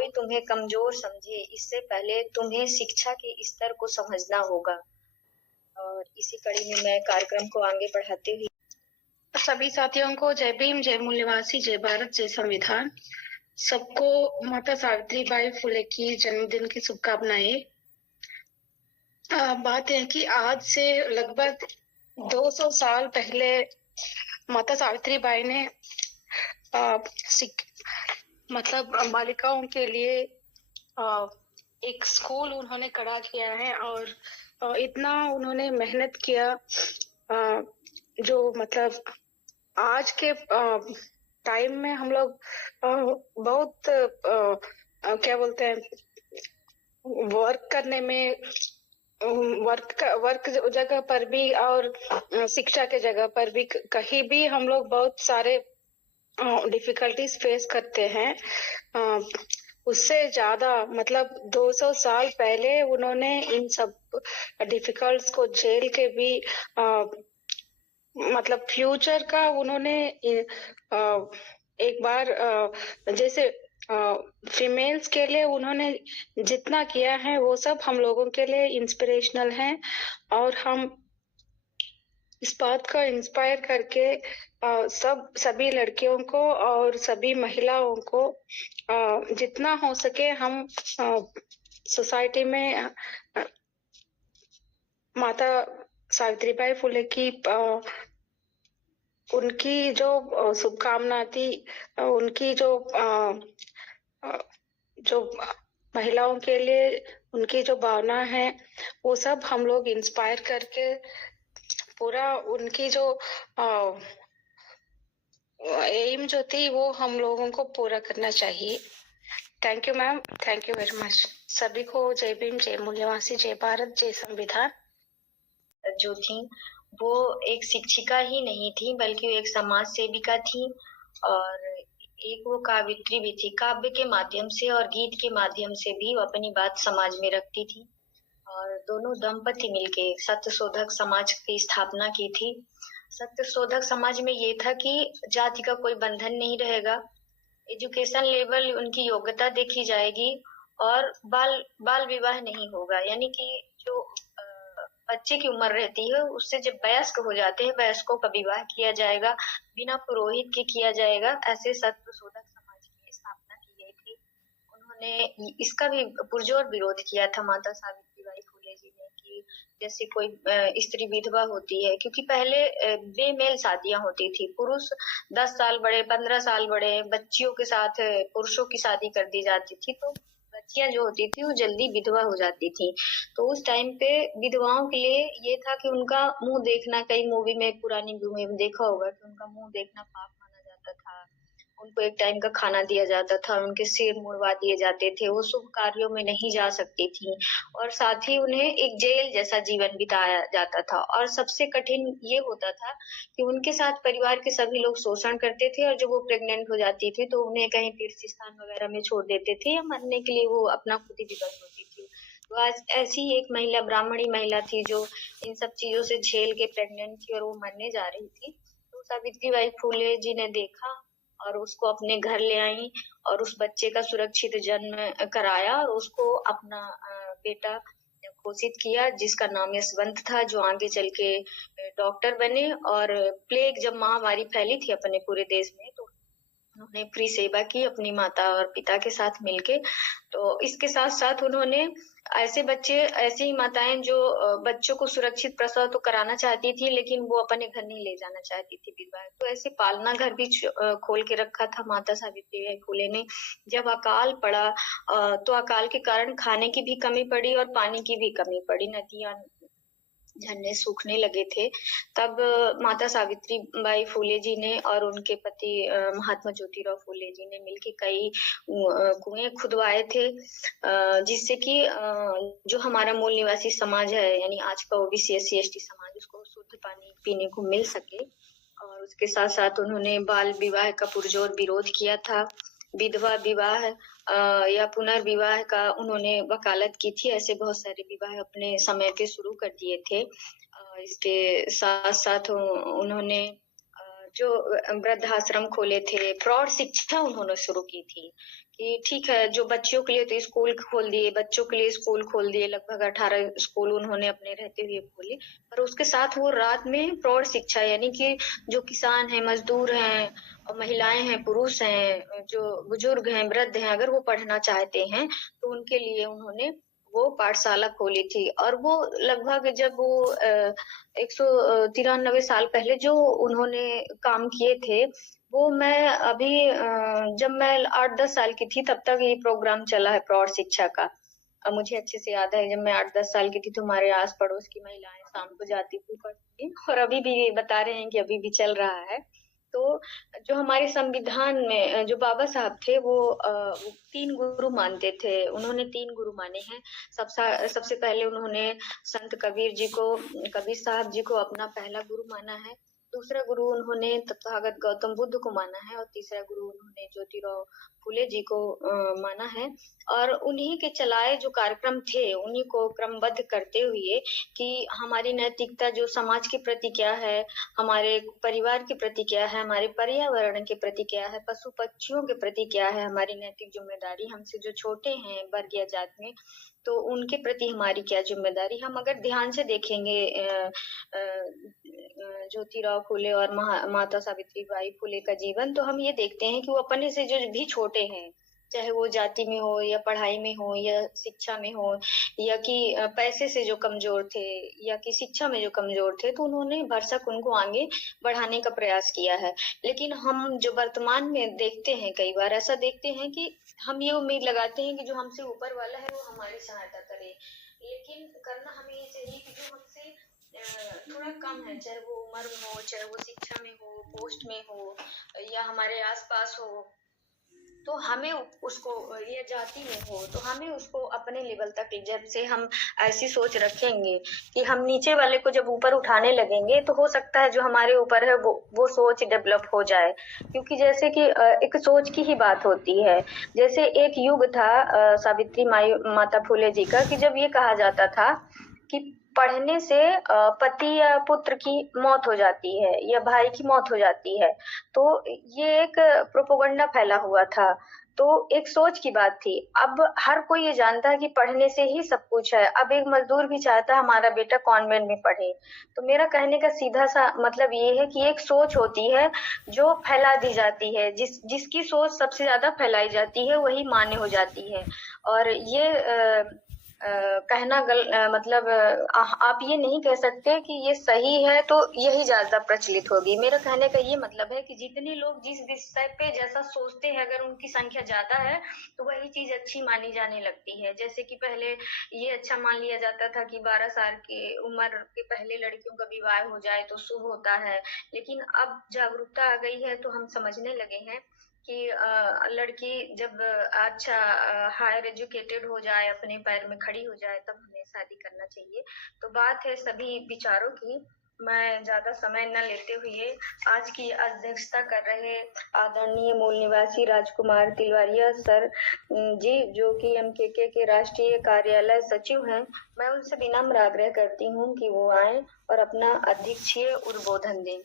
कोई तुम्हें कमजोर समझे, इससे पहले तुम्हें शिक्षा के स्तर को समझना होगा। और इसी कड़ी में मैं कार्यक्रम को आगे बढ़ाते हुए सभी साथियों को जय भीम, जय मूल्यवासी, जय भारत, जय संविधान। सबको माता सावित्रीबाई फुले की जन्मदिन की शुभकामनाएं। बात है कि आज से लगभग 200 साल पहले माता सावित्रीबाई ने मतलब बालिकाओं के लिए एक स्कूल उन्होंने खड़ा किया है और इतना उन्होंने मेहनत किया जो मतलब आज के टाइम में हम लोग बहुत क्या बोलते हैं वर्क करने में वर्क जगह पर भी और शिक्षा के जगह पर भी कहीं भी हम लोग बहुत सारे डिफिकल्टीज फेस करते हैं। उससे ज्यादा मतलब 200 साल पहले उन्होंने इन सब डिफिकल्ट्स को झेल के भी मतलब फ्यूचर का उन्होंने एक बार जैसे फीमेल्स के लिए उन्होंने जितना किया है वो सब हम लोगों के लिए इंस्पिरेशनल है और हम इस बात का इंस्पायर करके सभी लड़कियों को और सभी महिलाओं को जितना हो सके हम सोसाइटी में माता सावित्रीबाई फुले की उनकी जो शुभकामना थी, उनकी जो महिलाओं के लिए उनकी जो भावना है वो सब हम लोग इंस्पायर करके पूरा उनकी जो एम जो थी वो हम लोगों को पूरा करना चाहिए। Thank you ma'am, thank you very much. सभी को जय भीम, जय मूल्यवासी, जय भारत, जय संविधान। जो थी वो एक शिक्षिका ही नहीं थी बल्कि वो एक समाज सेविका थी और एक वो कावित्री भी थी। काव्य के माध्यम से और गीत के माध्यम से भी वो अपनी बात समाज में रखती थी और दोनों दंपति मिलके सत्यशोधक समाज की स्थापना की थी। सत्यशोधक समाज में ये था कि जाति का कोई बंधन नहीं रहेगा, एजुकेशन लेवल उनकी योग्यता देखी जाएगी और बाल विवाह नहीं होगा, यानी कि जो बच्चे की उम्र रहती है उससे जब वयस्क हो जाते हैं वयस्कों का विवाह किया जाएगा, बिना पुरोहित के किया जाएगा। ऐसे सत्यशोधक समाज की स्थापना की गई थी। उन्होंने इसका भी पुरजोर विरोध किया था माता सावित्रीबाई फुले जी ने कि जैसे कोई स्त्री विधवा होती है, क्योंकि पहले बेमेल शादियां होती थी, पुरुष 10 साल बड़े 15 साल बड़े बच्चियों के साथ पुरुषों की शादी कर दी जाती थी, तो बच्चियां जो होती थी वो जल्दी विधवा हो जाती थी। तो उस टाइम पे विधवाओं के लिए ये था कि उनका मुंह देखना, कई मूवी में पुरानी मूवी में देखा होगा कि उनका मुंह देखना पाप माना जाता था, उनको एक टाइम का खाना दिया जाता था, उनके सिर मुड़वा दिए जाते थे, वो शुभ कार्यों में नहीं जा सकती थी और साथ ही उन्हें एक जेल जैसा जीवन बिताया जाता था। और सबसे कठिन ये होता था कि उनके साथ परिवार के सभी लोग शोषण करते थे और जब वो प्रेग्नेंट हो जाती थी तो उन्हें कहीं तीर्थ स्थान वगैरह में छोड़ देते थे या मरने के लिए वो अपना खुद ही विवश होती थी। तो आज ऐसी एक महिला, ब्राह्मणी महिला थी जो इन सब चीजों से झेल के प्रेग्नेंट थी और वो मरने जा रही थी। तो सावित्रीबाई फुले जी ने देखा और उसको अपने घर ले आई और उस बच्चे का सुरक्षित जन्म कराया और उसको अपना बेटा घोषित किया, जिसका नाम यशवंत था, जो आगे चल के डॉक्टर बने। और प्लेग जब महामारी फैली थी अपने पूरे देश में तो उन्होंने फ्री सेवा की अपनी माता और पिता के साथ मिलके। तो इसके साथ साथ उन्होंने ऐसे बच्चे, ऐसी ही माताएं जो बच्चों को सुरक्षित प्रसव तो कराना चाहती थी लेकिन वो अपने घर नहीं ले जाना चाहती थी विधवा, तो ऐसे पालना घर भी खोल के रखा था माता सावित्रीबाई फुले ने। जब अकाल पड़ा तो अकाल के कारण खाने की भी कमी पड़ी और पानी की भी कमी पड़ी, नदियां झरने सूखने लगे थे। तब माता सावित्रीबाई फुले जी ने और उनके पति महात्मा ज्योतिराव फुले जी ने मिलकर कई कुएं खुदवाए थे, जिससे कि जो हमारा मूल निवासी समाज है, यानी आज का ओबीसी एससी एसटी समाज, उसको शुद्ध पानी पीने को मिल सके। और उसके साथ साथ उन्होंने बाल विवाह का पुरजोर विरोध किया था। विधवा विवाह या पुनर्विवाह का उन्होंने वकालत की थी। ऐसे बहुत सारे विवाह अपने समय पे शुरू कर दिए थे। इसके साथ साथ उन्होंने जो वृद्धाश्रम खोले थे, प्रौढ़ शिक्षा उन्होंने शुरू की थी कि ठीक है, जो बच्चियों के लिए तो स्कूल खोल दिए, बच्चों के लिए स्कूल खोल दिए, लगभग 18 स्कूल उन्होंने अपने रहते हुए खोले। पर उसके साथ वो रात में प्रौढ़ शिक्षा यानी कि जो किसान हैं, मज़दूर हैं और महिलाएँ हैं, पुरुष हैं, जो बुजुर्ग हैं, वृद्ध हैं, अगर वो पढ़ना चाहते हैं, तो उनके लिए उन्होंने वो पाठशाला खोली थी। और वो लगभग जब वो 193 साल पहले जो उन्होंने काम किए थे, वो मैं अभी जब मैं 8-10 साल की थी तब तक ये प्रोग्राम चला है प्रौढ़ शिक्षा का। मुझे अच्छे से याद है जब मैं 8-10 साल की थी तो हमारे आस-पड़ोस की महिलाएँ शाम को जाती थी पढ़ने और अभी भी बता रहे हैं कि अभी भी चल रहा है। तो जो हमारे संविधान में जो बाबा साहब थे वो 3 गुरु मानते थे। उन्होंने 3 गुरु माने हैं। सबसे पहले उन्होंने संत कबीर साहब जी को अपना पहला गुरु माना है। दूसरा गुरु उन्होंने तथागत गौतम बुद्ध को माना है और तीसरा गुरु उन्होंने ज्योतिराव फुले जी को माना है। और उन्हीं के चलाए जो कार्यक्रम थे, उन्हीं को क्रमबद्ध करते हुए कि हमारी नैतिकता जो समाज के प्रति क्या है, हमारे परिवार के प्रति क्या है, हमारे पर्यावरण के प्रति क्या है, पशु-पक्षियों के प्रति क्या है, हमारी नैतिक ज़िम्मेदारी, हमसे जो छोटे हैं वर्ग या जात में, तो उनके प्रति हमारी क्या ज़िम्मेदारी। हम अगर ध्यान से देखेंगे ज्योतिराव फुले और माता सावित्रीबाई फुले का जीवन, तो हम ये देखते हैं कि वो अपने से जो भी छोटे हैं, चाहे वो जाति में हो या पढ़ाई में हो या शिक्षा में हो या कि पैसे से जो कमज़ोर थे या कि शिक्षा में जो कमज़ोर थे, तो उन्होंने भरसक उनको आगे बढ़ाने का प्रयास किया है। लेकिन हम जो वर्तमान में देखते हैं, कई बार ऐसा देखते हैं कि हम ये उम्मीद लगाते हैं कि जो हमसे ऊपर वाला है, वो हमारी सहायता करे। लेकिन करना हमें ये चाहिए कि जो हमसे थोड़ा कम है, चाहे वो उम्र में हो, चाहे वो शिक्षा में हो, पोस्ट में हो या हमारे आस-पास हो, तो हमें उसको ये जाति में हो तो हमें उसको अपने लेवल तक जब से हम ऐसी सोच रखेंगे कि हम नीचे वाले को जब ऊपर उठाने लगेंगे तो हो सकता है जो हमारे ऊपर है वो सोच डेवलप हो जाए। क्योंकि जैसे कि एक सोच की ही बात होती है। जैसे एक युग था सावित्री माता फुले जी का कि जब ये कहा जाता था कि पढ़ने से पति या पुत्र की मौत हो जाती है या भाई की मौत हो जाती है। तो ये एक प्रोपेगेंडा फैला हुआ था। तो एक सोच की बात थी। अब हर कोई ये जानता है कि पढ़ने से ही सब कुछ है। अब एक मजदूर भी चाहता है हमारा बेटा कॉन्वेंट में पढ़े। तो मेरा कहने का सीधा-सा मतलब ये है कि एक सोच होती है जो फैला दी जाती है। जिसकी सोच सबसे ज़्यादा फैलाई जाती है वही मान्य हो जाती है। और ये कहना मतलब आप ये नहीं कह सकते कि ये सही है तो यही ज़्यादा प्रचलित होगी। मेरा कहने का ये मतलब है कि जितने लोग जिस विषय पे जैसा सोचते हैं अगर उनकी संख्या ज़्यादा है, तो वही चीज़ अच्छी मानी जाने लगती है। जैसे कि पहले ये अच्छा मान लिया जाता था कि 12 साल की उम्र के पहले लड़कियों का विवाह हो जाए तो शुभ होता है। लेकिन अब जागरूकता आ गई है तो हम समझने लगे हैं कि लड़की जब अच्छा हायर एजुकेटेड हो जाए, अपने पैर में खड़ी हो जाए तब हमें शादी करना चाहिए। तो बात है सभी विचारों की। मैं ज़्यादा समय न लेते हुए आज की अध्यक्षता कर रहे आदरणीय मूल निवासी राजकुमार तिलवारिया सर जी, जो कि एमकेके के राष्ट्रीय कार्यालय सचिव हैं, मैं उनसे विनम्र आग्रह करती हूँ कि वो आएँ और अपना अध्यक्षीय उद्बोधन दें।